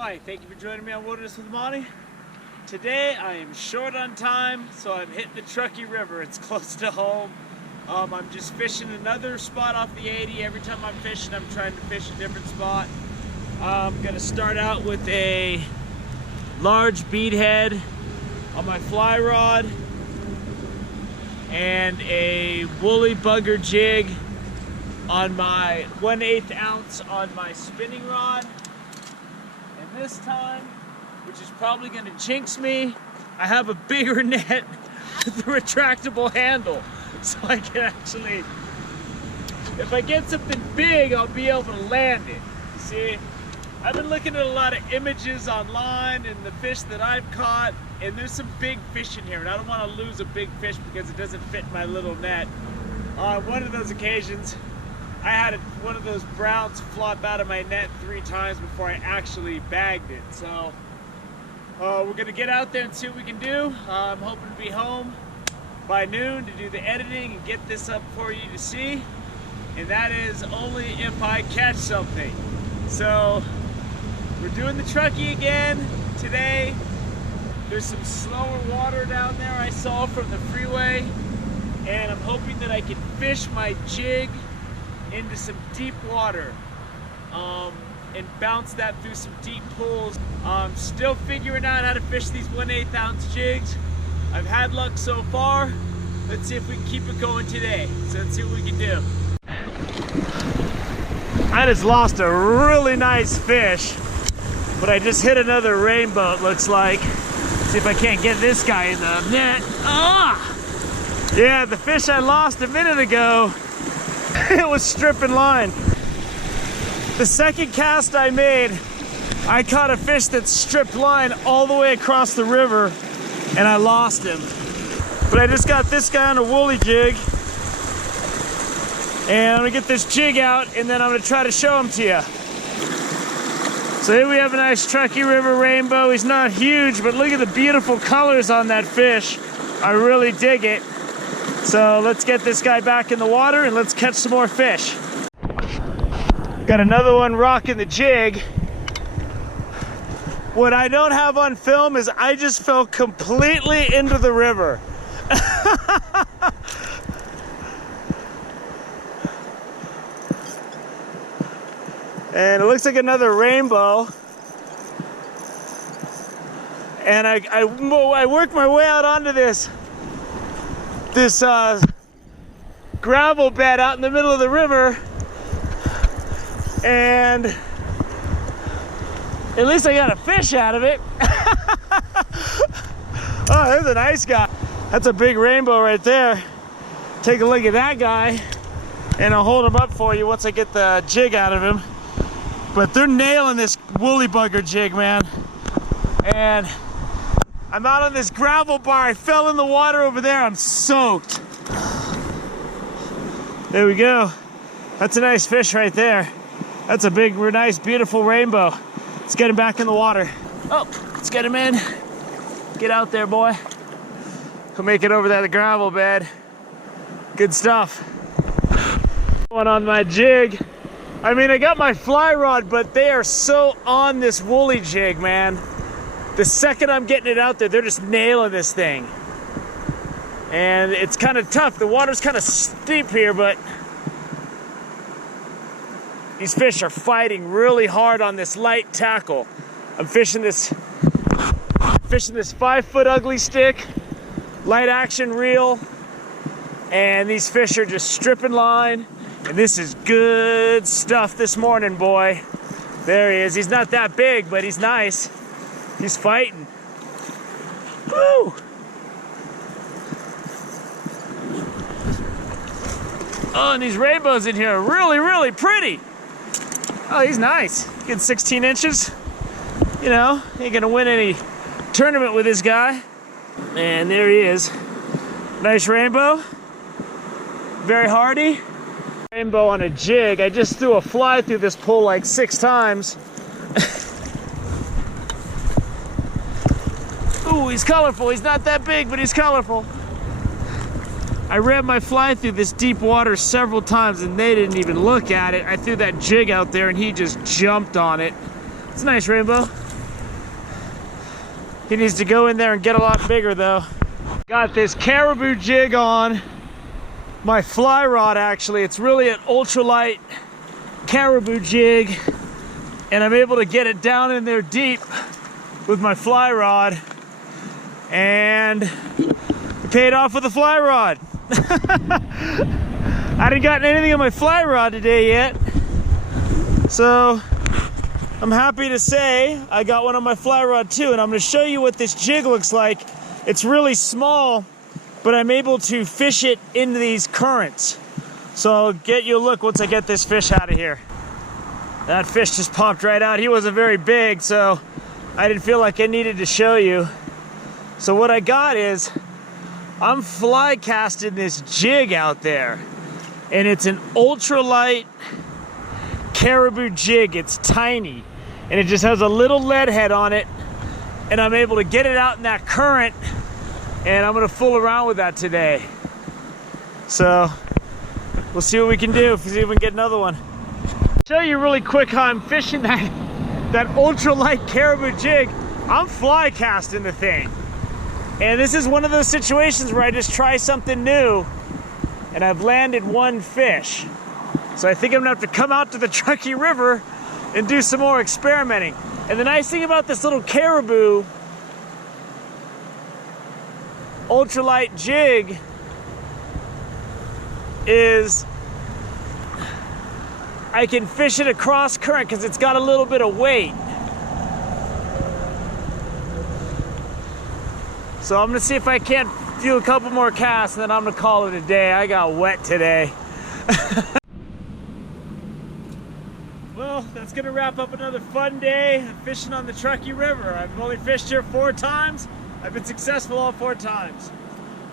Hi, thank you for joining me on Wilderness with Monty. Today I am short on time, so I'm hitting the Truckee River. It's close to home. I'm just fishing another spot off the 80. Every time I'm fishing, I'm trying to fish a different spot. I'm gonna start out with a large beadhead on my fly rod and a woolly bugger jig on my 1/8 ounce on my spinning rod. And this time, which is probably gonna jinx me, I have a bigger net with a retractable handle. So I can actually, if I get something big, I'll be able to land it. See, I've been looking at a lot of images online and the fish that I've caught, and there's some big fish in here, and I don't want to lose a big fish because it doesn't fit in my little net. On one of those occasions, I had one of those browns flop out of my net 3 times before I actually bagged it. So we're gonna get out there and see what we can do. I'm hoping to be home by noon to do the editing and get this up for you to see. And that is only if I catch something. So we're doing the Truckee again today. There's some slower water down there I saw from the freeway, and I'm hoping that I can fish my jig into some deep water and bounce that through some deep pools. I'm still figuring out how to fish these 1/8 ounce jigs. I've had luck so far. Let's see if we can keep it going today. So let's see what we can do. I just lost a really nice fish, but I just hit another rainbow, it looks like. See if I can't get this guy in the net. Ah! Yeah, the fish I lost a minute ago, it was stripping line. The second cast I made, I caught a fish that stripped line all the way across the river, and I lost him. But I just got this guy on a woolly jig, and I'm gonna get this jig out, and then I'm gonna try to show him to you. So here we have a nice Truckee River rainbow. He's not huge, but look at the beautiful colors on that fish. I really dig it. So let's get this guy back in the water and let's catch some more fish. Got another one rocking the jig. What I don't have on film is I just fell completely into the river. And it looks like another rainbow. And I worked my way out onto this gravel bed out in the middle of the river, and at least I got a fish out of it. Oh, there's a nice guy. That's a big rainbow right there. Take a look at that guy, and I'll hold him up for you once I get the jig out of him. But they're nailing this woolly bugger jig, man. And I'm out on this gravel bar. I fell in the water over there. I'm soaked. There we go. That's a nice fish right there. That's a big, nice, beautiful rainbow. Let's get him back in the water. Oh, let's get him in. Get out there, boy. He'll make it over that gravel bed. Good stuff. One on my jig. I mean, I got my fly rod, but they are so on this woolly jig, man. The second I'm getting it out there, they're just nailing this thing. And it's kind of tough. The water's kind of steep here, but these fish are fighting really hard on this light tackle. I'm fishing this 5-foot ugly stick, light action reel, and these fish are just stripping line. And this is good stuff this morning, boy. There he is. He's not that big, but he's nice. He's fighting. Woo! Oh, and these rainbows in here are really, really pretty. Oh, he's nice. Getting 16 inches. You know, ain't gonna win any tournament with this guy. And there he is. Nice rainbow. Very hardy. Rainbow on a jig. I just threw a fly through this pole like 6 times. Ooh, he's colorful. He's not that big, but he's colorful. I ran my fly through this deep water several times and they didn't even look at it. I threw that jig out there and he just jumped on it. It's a nice rainbow. He needs to go in there and get a lot bigger though. Got this caribou jig on my fly rod actually. It's really an ultralight caribou jig, and I'm able to get it down in there deep with my fly rod, and it paid off with the fly rod. I hadn't gotten anything on my fly rod today yet, so I'm happy to say I got one on my fly rod too, and I'm going to show you what this jig looks like. It's really small, but I'm able to fish it into these currents. So I'll get you a look once I get this fish out of here. That fish just popped right out. He wasn't very big, so I didn't feel like I needed to show you. So what I got is, I'm fly casting this jig out there, and it's an ultralight caribou jig. It's tiny, and it just has a little lead head on it, and I'm able to get it out in that current, and I'm gonna fool around with that today. So we'll see what we can do, see if we can get another one. Show you really quick how I'm fishing that ultralight caribou jig. I'm fly casting the thing, and this is one of those situations where I just try something new, and I've landed one fish. So I think I'm gonna have to come out to the Truckee River and do some more experimenting. And the nice thing about this little caribou ultralight jig is I can fish it across current because it's got a little bit of weight. So I'm gonna see if I can't do a couple more casts, and then I'm gonna call it a day. I got wet today. Well, that's gonna wrap up another fun day of fishing on the Truckee River. I've only fished here 4 times. I've been successful all 4 times.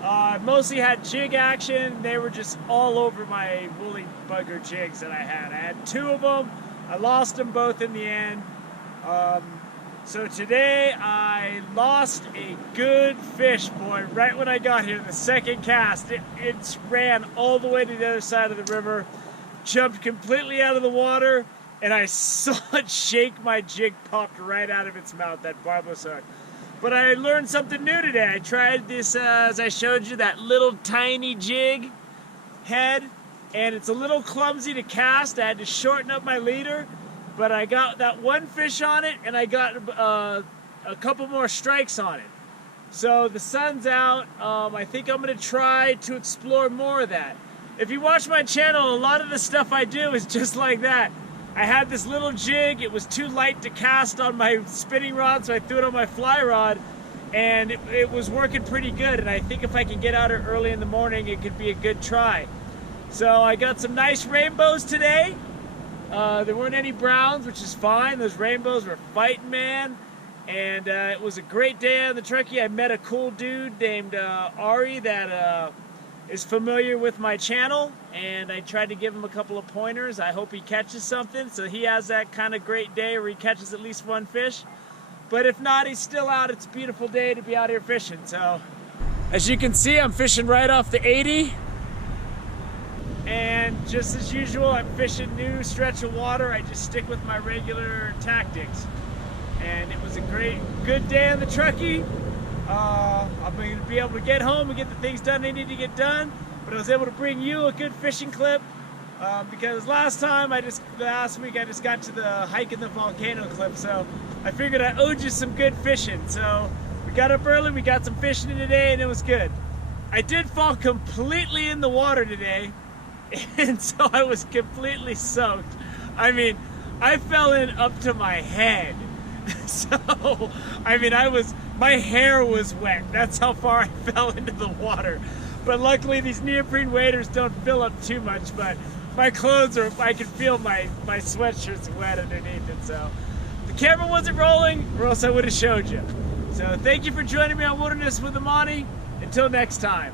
I mostly had jig action. They were just all over my woolly bugger jigs that I had. I had 2 of them. I lost them both in the end. So today I lost a good fish, boy, right when I got here, the second cast. It ran all the way to the other side of the river, jumped completely out of the water, and I saw it shake. My jig popped right out of its mouth, that barbless hook. But I learned something new today. I tried this, as I showed you, that little tiny jig head, and it's a little clumsy to cast. I had to shorten up my leader, but I got that one fish on it, and I got a couple more strikes on it. So the sun's out. I think I'm going to try to explore more of that. If you watch my channel, a lot of the stuff I do is just like that. I had this little jig. It was too light to cast on my spinning rod, so I threw it on my fly rod, and it was working pretty good. And I think if I can get out here early in the morning, it could be a good try. So I got some nice rainbows today. There weren't any browns, which is fine. Those rainbows were fighting, man. And it was a great day on the Truckee. I met a cool dude named Ari that is familiar with my channel, and I tried to give him a couple of pointers. I hope he catches something, so he has that kind of great day where he catches at least one fish. But if not, he's still out. It's a beautiful day to be out here fishing. So as you can see, I'm fishing right off the 80. And just as usual, I'm fishing new stretch of water. I just stick with my regular tactics. And it was a good day on the Truckee. I'm going to be able to get home and get the things done I need to get done. But I was able to bring you a good fishing clip because last week I just got to the hike in the volcano clip. So I figured I owed you some good fishing. So we got up early, we got some fishing in today, and it was good. I did fall completely in the water today, and so I was completely soaked. I mean, I fell in up to my head. So, I mean, my hair was wet. That's how far I fell into the water. But luckily these neoprene waders don't fill up too much, but my clothes I can feel my sweatshirt's wet underneath it. So the camera wasn't rolling, or else I would have showed you. So thank you for joining me on Wilderness with Amani. Until next time.